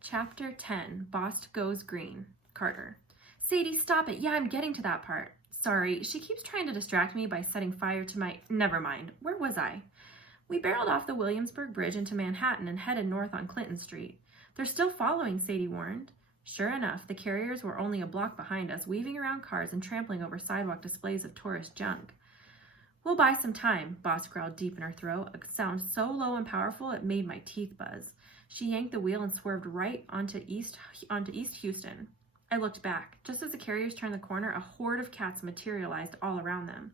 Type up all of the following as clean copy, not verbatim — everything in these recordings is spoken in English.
Chapter 10, Bost Goes Green. Carter. Sadie, stop it. Yeah, I'm getting to that part. Sorry, she keeps trying to distract me by setting fire to my... Never mind. Where was I? We barreled off the Williamsburg Bridge into Manhattan and headed north on Clinton Street. They're still following, Sadie warned. Sure enough, the carriers were only a block behind us, weaving around cars and trampling over sidewalk displays of tourist junk. We'll buy some time, Bost growled deep in her throat, a sound so low and powerful it made my teeth buzz. She yanked the wheel and swerved right onto East Houston. I looked back. Just as the carriers turned the corner, a horde of cats materialized all around them.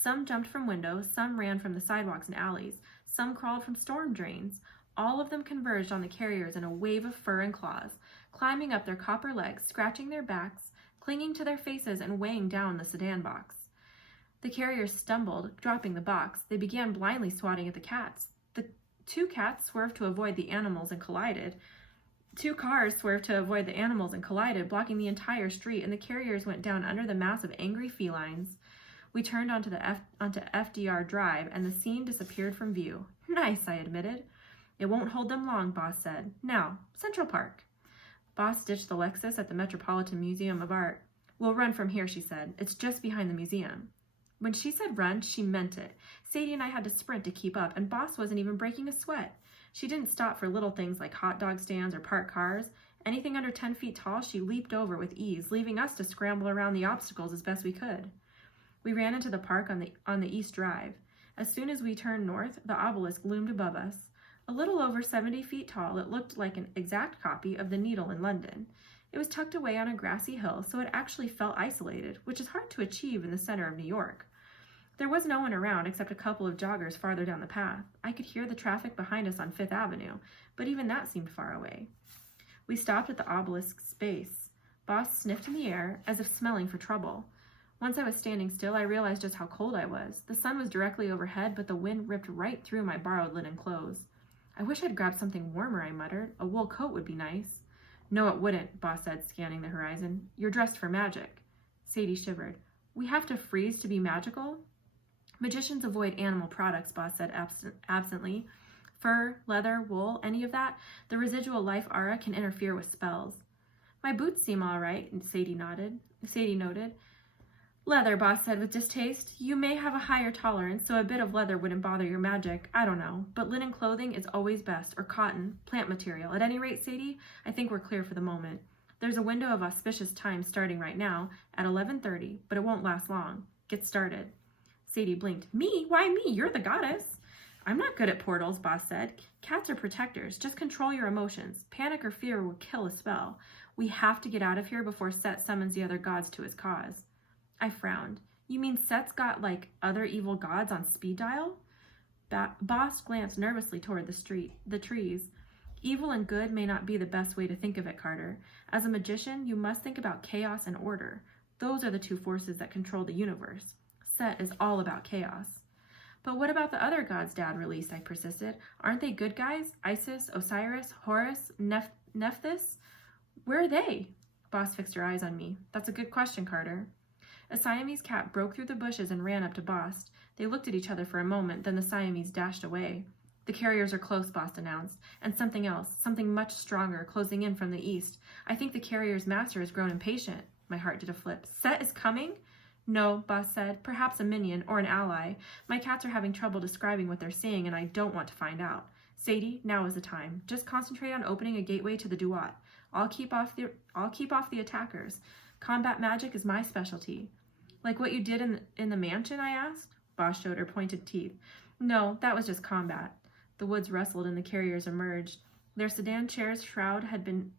Some jumped from windows, some ran from the sidewalks and alleys, some crawled from storm drains. All of them converged on the carriers in a wave of fur and claws, climbing up their copper legs, scratching their backs, clinging to their faces, and weighing down the sedan box. The carriers stumbled, dropping the box. They began blindly swatting at the cats. The two cats swerved to avoid the animals and collided. Two cars swerved to avoid the animals and collided, blocking the entire street, and the carriers went down under the mass of angry felines. We turned onto FDR Drive, and the scene disappeared from view. Nice, I admitted. It won't hold them long, Bost said. Now, Central Park. Bost ditched the Lexus at the Metropolitan Museum of Art. We'll run from here, she said. It's just behind the museum. When she said run, she meant it. Sadie and I had to sprint to keep up, and Bost wasn't even breaking a sweat. She didn't stop for little things like hot dog stands or parked cars. Anything under 10 feet tall, she leaped over with ease, leaving us to scramble around the obstacles as best we could. We ran into the park on the East Drive. As soon as we turned north, the obelisk loomed above us. A little over 70 feet tall, it looked like an exact copy of the Needle in London. It was tucked away on a grassy hill, so it actually felt isolated, which is hard to achieve in the center of New York. There was no one around except a couple of joggers farther down the path. I could hear the traffic behind us on Fifth Avenue, but even that seemed far away. We stopped at the obelisk's base. Bost sniffed in the air, as if smelling for trouble. Once I was standing still, I realized just how cold I was. The sun was directly overhead, but the wind ripped right through my borrowed linen clothes. I wish I'd grabbed something warmer, I muttered. A wool coat would be nice. No, it wouldn't, Bost said, scanning the horizon. You're dressed for magic. Sadie shivered. We have to freeze to be magical? Magicians avoid animal products, Bost said absently. Fur, leather, wool, any of that, the residual life aura can interfere with spells. My boots seem all right, Sadie noted. Leather, Bost said with distaste. You may have a higher tolerance, so a bit of leather wouldn't bother your magic. I don't know. But linen clothing is always best, or cotton, plant material. At any rate, Sadie, I think we're clear for the moment. There's a window of auspicious time starting right now at 11:30, but it won't last long. Get started. Sadie blinked. Me? Why me? You're the goddess. I'm not good at portals, Bost said. Cats are protectors. Just control your emotions. Panic or fear will kill a spell. We have to get out of here before Set summons the other gods to his cause. I frowned. You mean Set's got, like, other evil gods on speed dial? Bost glanced nervously toward the trees. Evil and good may not be the best way to think of it, Carter. As a magician, you must think about chaos and order. Those are the two forces that control the universe. Set is all about chaos. But what about the other gods Dad released, I persisted. Aren't they good guys? Isis, Osiris, Horus, Nephthys? Where are they? Bost fixed her eyes on me. That's a good question, Carter. A Siamese cat broke through the bushes and ran up to Bost. They looked at each other for a moment, then the Siamese dashed away. The carriers are close, Bost announced, and something else, something much stronger, closing in from the east. I think the carrier's master has grown impatient. My heart did a flip. Set is coming? No, Bost said. Perhaps a minion or an ally. My cats are having trouble describing what they're seeing, and I don't want to find out. Sadie, now is the time. Just concentrate on opening a gateway to the Duat. I'll keep off the attackers. Combat magic is my specialty. Like what you did in the mansion, I asked. Bost showed her pointed teeth. No, that was just combat. The woods rustled and the carriers emerged. Their sedan chair's shroud had been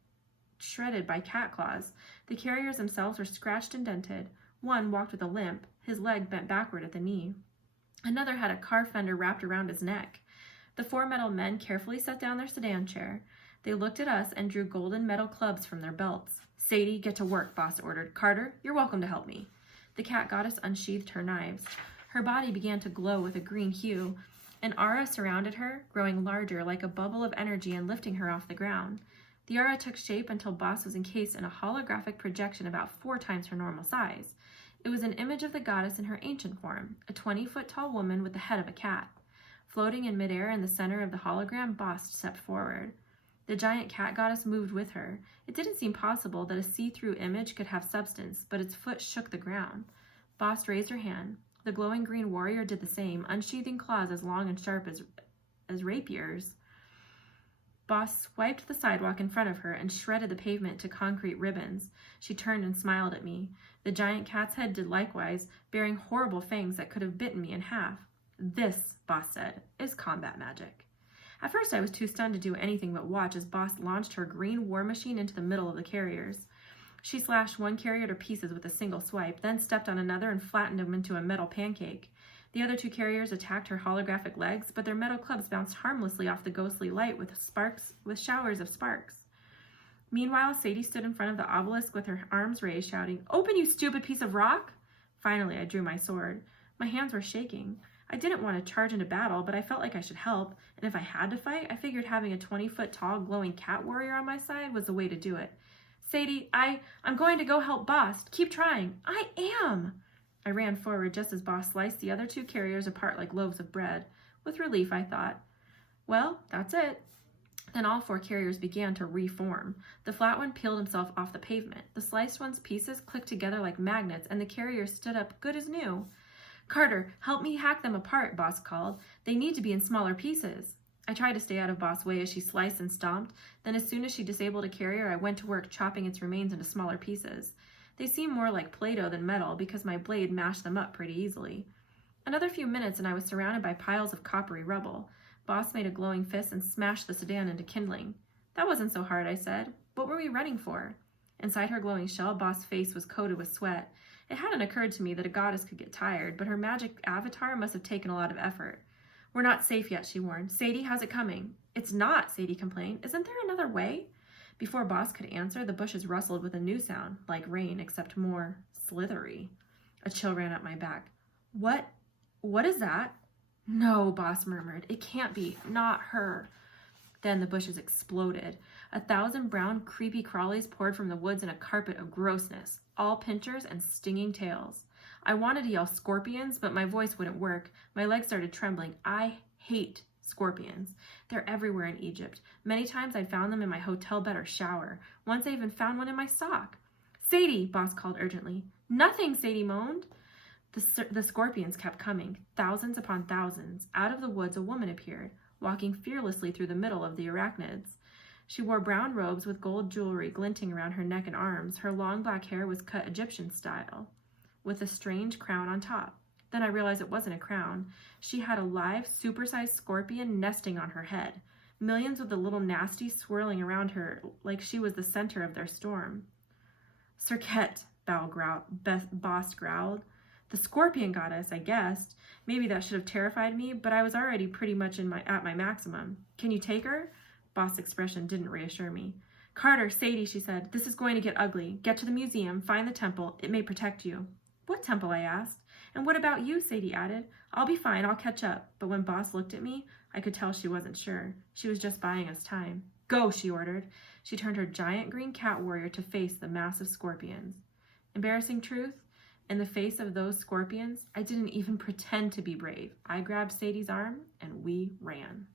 shredded by cat claws. The carriers themselves were scratched and dented. One walked with a limp, his leg bent backward at the knee. Another had a car fender wrapped around his neck. The four metal men carefully set down their sedan chair. They looked at us and drew golden metal clubs from their belts. Sadie, get to work, Bost ordered. Carter, you're welcome to help me. The cat goddess unsheathed her knives. Her body began to glow with a green hue. An aura surrounded her, growing larger like a bubble of energy and lifting her off the ground. The aura took shape until Bost was encased in a holographic projection about 4 times her normal size. It was an image of the goddess in her ancient form, a 20-foot-tall woman with the head of a cat. Floating in midair in the center of the hologram, Bost stepped forward. The giant cat goddess moved with her. It didn't seem possible that a see-through image could have substance, but its foot shook the ground. Boss raised her hand. The glowing green warrior did the same, unsheathing claws as long and sharp as rapiers. Boss swiped the sidewalk in front of her and shredded the pavement to concrete ribbons. She turned and smiled at me. The giant cat's head did likewise, bearing horrible fangs that could have bitten me in half. This, Boss said, is combat magic. At first I was too stunned to do anything but watch as Boss launched her green war machine into the middle of the carriers. She slashed one carrier to pieces with a single swipe, then stepped on another and flattened him into a metal pancake. The other two carriers attacked her holographic legs, but their metal clubs bounced harmlessly off the ghostly light with showers of sparks. Meanwhile, Sadie stood in front of the obelisk with her arms raised, shouting, "Open, you stupid piece of rock!" Finally, I drew my sword. My hands were shaking. I didn't want to charge into battle, but I felt like I should help, and if I had to fight, I figured having a 20-foot-tall glowing cat warrior on my side was the way to do it. "Sadie, I'm going to go help Boss. Keep trying." "I am!" I ran forward just as Boss sliced the other two carriers apart like loaves of bread. With relief, I thought, well, that's it. Then all four carriers began to reform. The flat one peeled himself off the pavement. The sliced one's pieces clicked together like magnets, and the carriers stood up good as new. "Carter, help me hack them apart," Boss called. "They need to be in smaller pieces." I tried to stay out of Boss' way as she sliced and stomped. Then as soon as she disabled a carrier, I went to work chopping its remains into smaller pieces. They seemed more like Play-Doh than metal because my blade mashed them up pretty easily. Another few minutes and I was surrounded by piles of coppery rubble. Boss made a glowing fist and smashed the sedan into kindling. "That wasn't so hard," I said. "What were we running for?" Inside her glowing shell, Boss' face was coated with sweat. It hadn't occurred to me that a goddess could get tired, but her magic avatar must have taken a lot of effort. "We're not safe yet," she warned. "Sadie, how's it coming?" "It's not," Sadie complained. "Isn't there another way?" Before Boss could answer, the bushes rustled with a new sound, like rain, except more slithery. A chill ran up my back. What is that?" "No," Boss murmured. "It can't be. Not her." Then the bushes exploded. 1,000 brown, creepy crawlies poured from the woods in a carpet of grossness, all pinchers and stinging tails. I wanted to yell scorpions, but my voice wouldn't work. My legs started trembling. I hate scorpions. They're everywhere in Egypt. Many times I'd found them in my hotel bed or shower. Once I even found one in my sock. "Sadie," Boss called urgently. "Nothing," Sadie moaned. The scorpions kept coming, thousands upon thousands. Out of the woods a woman appeared, walking fearlessly through the middle of the arachnids. She wore brown robes with gold jewelry glinting around her neck and arms. Her long black hair was cut Egyptian style, with a strange crown on top. Then I realized it wasn't a crown. She had a live, supersized scorpion nesting on her head, millions of the little nasties swirling around her like she was the center of their storm. "Serket," Boss growled. "The scorpion goddess, I guessed. Maybe that should have terrified me, but I was already pretty much at my maximum. Can you take her?" Boss' expression didn't reassure me. "Carter, Sadie," she said, "this is going to get ugly. Get to the museum, find the temple. It may protect you." "What temple?" I asked. "And what about you?" Sadie added. "I'll be fine. I'll catch up." But when Boss looked at me, I could tell she wasn't sure. She was just buying us time. "Go," she ordered. She turned her giant green cat warrior to face the massive scorpions. Embarrassing truth? In the face of those scorpions, I didn't even pretend to be brave. I grabbed Sadie's arm and we ran.